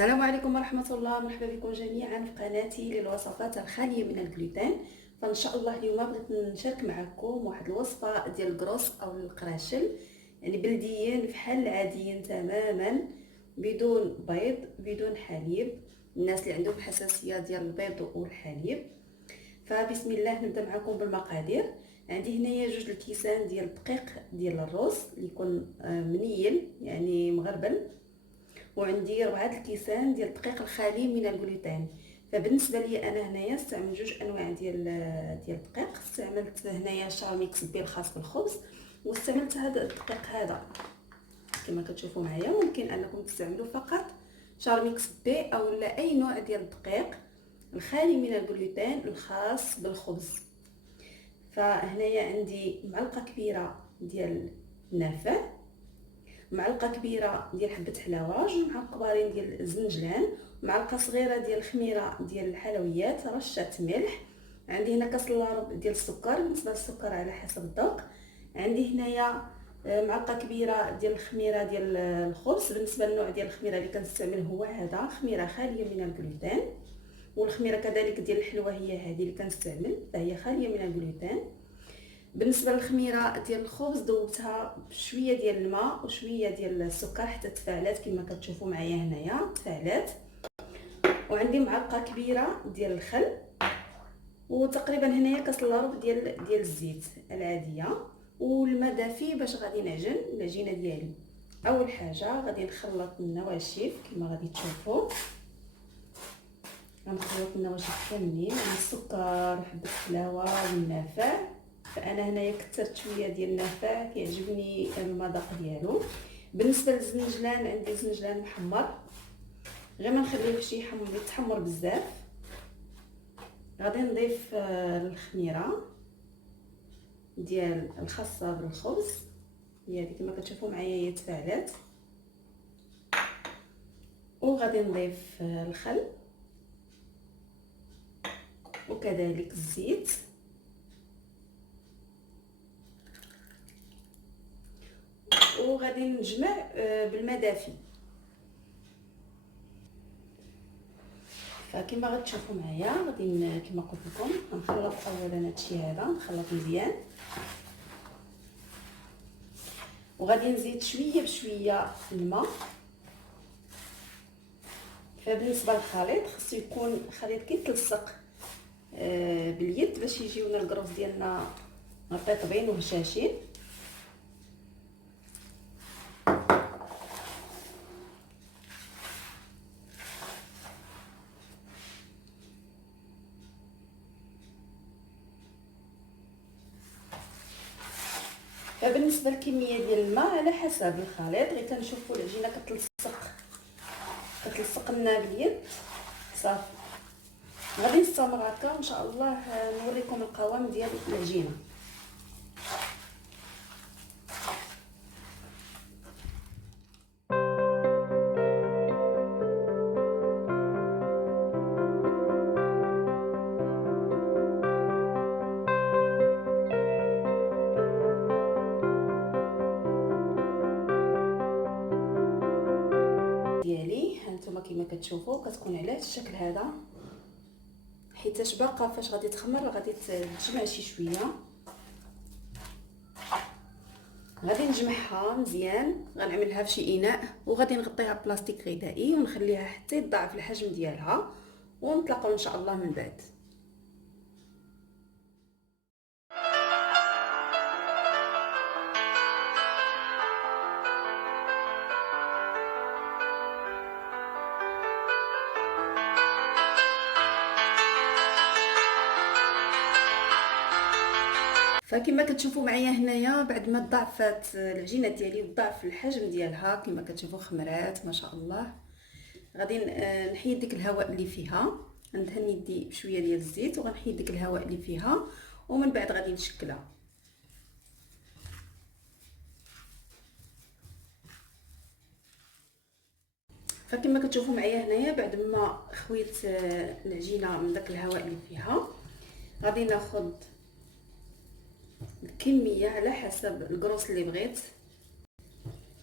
السلام عليكم ورحمة الله. مرحبا بكم جميعا في قناتي للوصفات الخالية من الجلوتين. فإن شاء الله اليوم بغيت نشارك معكم واحد الوصفة ديال الكروس أو القراشل، يعني بلديين بحال العاديين تماما، بدون بيض بدون حليب، الناس اللي عندهم حساسية ديال البيض والحليب. فبسم الله نبدا معكم بالمقادير. عندي هنايا 2 الكيسان ديال الدقيق ديال الرز اللي يكون منيل يعني مغربل، وعندي 4 الكيسان ديال الدقيق الخالي من الجلوتين. فبالنسبه لي انا هنايا استعملت 2 انواع ديال الدقيق. استعملت هنايا شارميكس بي الخاص بالخبز، واستعملت هذا الدقيق هذا كما كتشوفوا معايا. ممكن انكم تستعملوا فقط شارميكس بي او لا اي نوع ديال الدقيق الخالي من الجلوتين الخاص بالخبز. فهنايا عندي معلقه كبيره ديال النافع، معلقه كبيره ديال حبه حلاوه، 2 معالق كبارين ديال الزنجلان، معلقه صغيره ديال الخميره ديال الحلويات، رشه ملح. عندي هنا كاس الا ربع ديال السكر، بالنسبه للسكر على حسب الذوق. عندي هنايا معلقه كبيره ديال الخميره ديال الخبز. بالنسبه للنوع ديال الخميره اللي كنستعمل هو هذا، خميره خاليه من الجلوتين. والخميره كذلك ديال الحلوه هي هذه اللي كنستعمل، فهي خاليه من الجلوتين. بالنسبه للخميره ديال الخبز ذوبتها بشويه ديال الماء وشويه ديال السكر حتى تفاعلات كما كتشوفوا معايا هنايا تفاعلات. وعندي معلقه كبيره ديال الخل، وتقريبا هنايا كاس الا ربع ديال الزيت العاديه، والماء دافي باش غادي نعجن العجينه ديالي. اول حاجه غادي نخلط النواشف كما غادي تشوفوا، غنخلط النواشف كاملين، السكر حبه الحلاوه والنافع. فانا هنايا كثرت شويه ديال النافع، كيعجبني المذاق ديالو. بالنسبه للزنجلان عندي زنجلان محمر، غير ما نخليهش يتحمر بزاف. غادي نضيف الخميره ديال الخاصه بالخبز، هي هذه كما كتشوفوا معايا هي تفاعلات. وغادي نضيف الخل وكذلك الزيت، وغادي نجمع بالماء دافي. فكما غتشوفوا معايا غادي كما قلت لكم غنخلط اولا هادشي هذا، نخلط مزيان، وغادي نزيد شويه بشويه الماء. فبالنسبه للخليط خصو يكون خليط كيتلصق باليد باش يجيونا الكروس ديالنا رطيبين وهشاشين. فبالنسبه للكميه ديال الماء على حسب الخليط، غير كنشوفوا العجينه كتلصق لنا باليد صافي. غادي نستمر هكا ان شاء الله نوريكم القوام ديال العجينه. ديالي هانتوما كما كتشوفوا كتكون على هذا الشكل هذا، حيتاش باقا فاش غادي تخمر غادي تجمع شي شويه. غادي نجمعها مزيان، غنعملها في شي اناء وغادي نغطيها بلاستيك غذائي ونخليها حتى يضاعف الحجم ديالها، ونتلاقاو ان شاء الله من بعد. فكما كتشوفوا معايا هنايا بعد ما ضاعفات العجينه ديالي وضاعف الحجم ديالها كما كتشوفوا خمرات ما شاء الله، غادي نحيد ديك الهواء اللي فيها، ندهن يدي بشويه ديال الزيت وغنحيد ديك الهواء اللي فيها، ومن بعد غادي نشكلها. فكما كتشوفوا معايا هنايا بعد ما خويت العجينه من داك الهواء اللي فيها، غادي ناخذ الكميه على حسب الكروس اللي بغيت.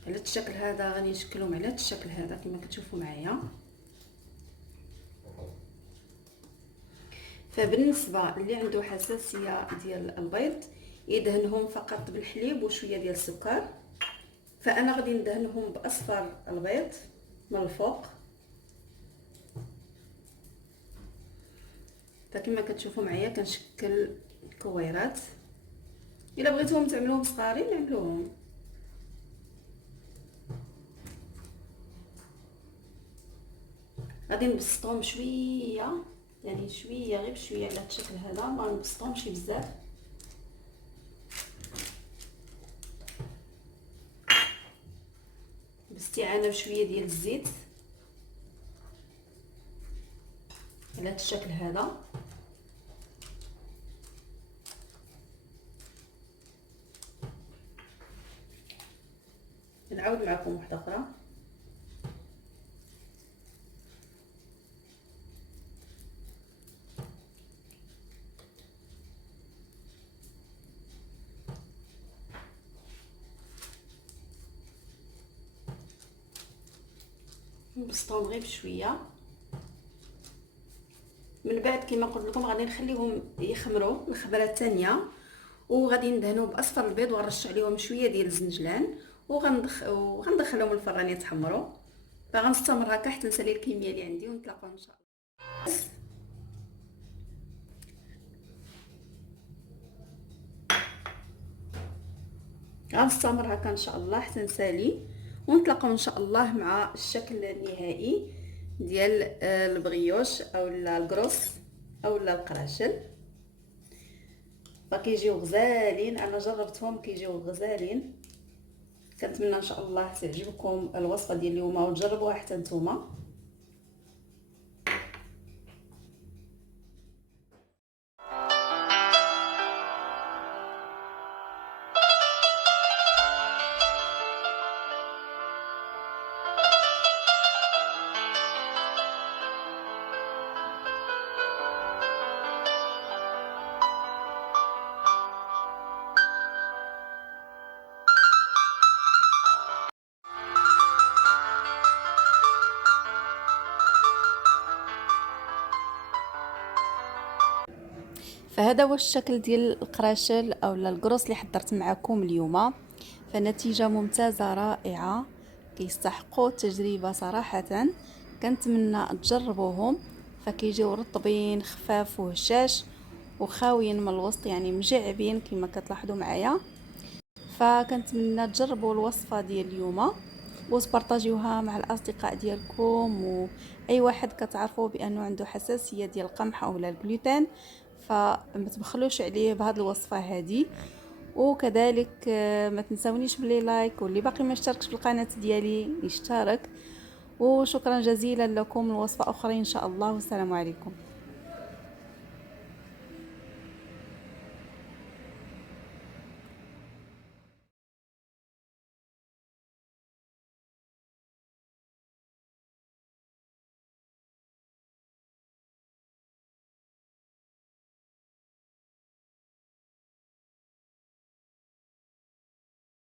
على الشكل هذا غادي نشكلهم على الشكل هذا كما كتشوفوا معايا. فبالنسبه اللي عنده حساسيه ديال البيض يدهنهم فقط بالحليب وشويه ديال السكر. فانا غادي ندهنهم باصفر البيض من الفوق. فكما كتشوفوا معايا كنشكل كويرات. الا بغيتوهم تعملوهم صغارين عملوهم. غادي نبسطهم شويه، يعني شويه غير بشويه على هذا الشكل هذا، ما نبسطهمش بزاف. باستعانه بشويه ديال الزيت على هذا الشكل هذا. نعاود معكم واحده اخرى. نبسطهم غير بشويه. من بعد كما قلت لكم غادي نخليهم يخمروا الخمره الثانيه، وغادي ندهنوا باصفر البيض ونرش عليهم شويه ديال الزنجلان وغندخلهم الفران يتحمروا. فغنستمر هكا حتى نسالي الكميه اللي عندي ونتلاقاو ان شاء الله. غنستمر هكا ان شاء الله حتى نسالي ونتلاقاو ان شاء الله مع الشكل النهائي ديال البغيوش او الكروس او القراشل. فكيجيو غزالين، انا جربتهم كيجيو غزالين. كنتمنى ان شاء الله تعجبكم الوصفه ديال اليوم وتجربوها حتى نتوما. فهذا هو الشكل ديال القراشل او الكروس اللي حضرت معكم اليوم. فنتيجه ممتازه رائعه، كيستحقوا التجربه صراحه. كنتمنى تجربوهم. فكيجيو رطبين خفاف وهشاش وخاويين من الوسط، يعني مجعبين كما كتلاحظوا معايا. فكنتمنى تجربوا الوصفه ديال اليوم وتبارطاجيوها مع الاصدقاء ديالكم واي واحد كتعرفوا بانه عنده حساسيه ديال القمح او الجلوتين. فما تبخلوش عليه بهذه الوصفه هذه. وكذلك ما تنسونيش بلي لايك، واللي باقي ما اشتركش في القناه ديالي يشترك. وشكرا جزيلا لكم. الوصفه اخرى ان شاء الله، والسلام عليكم.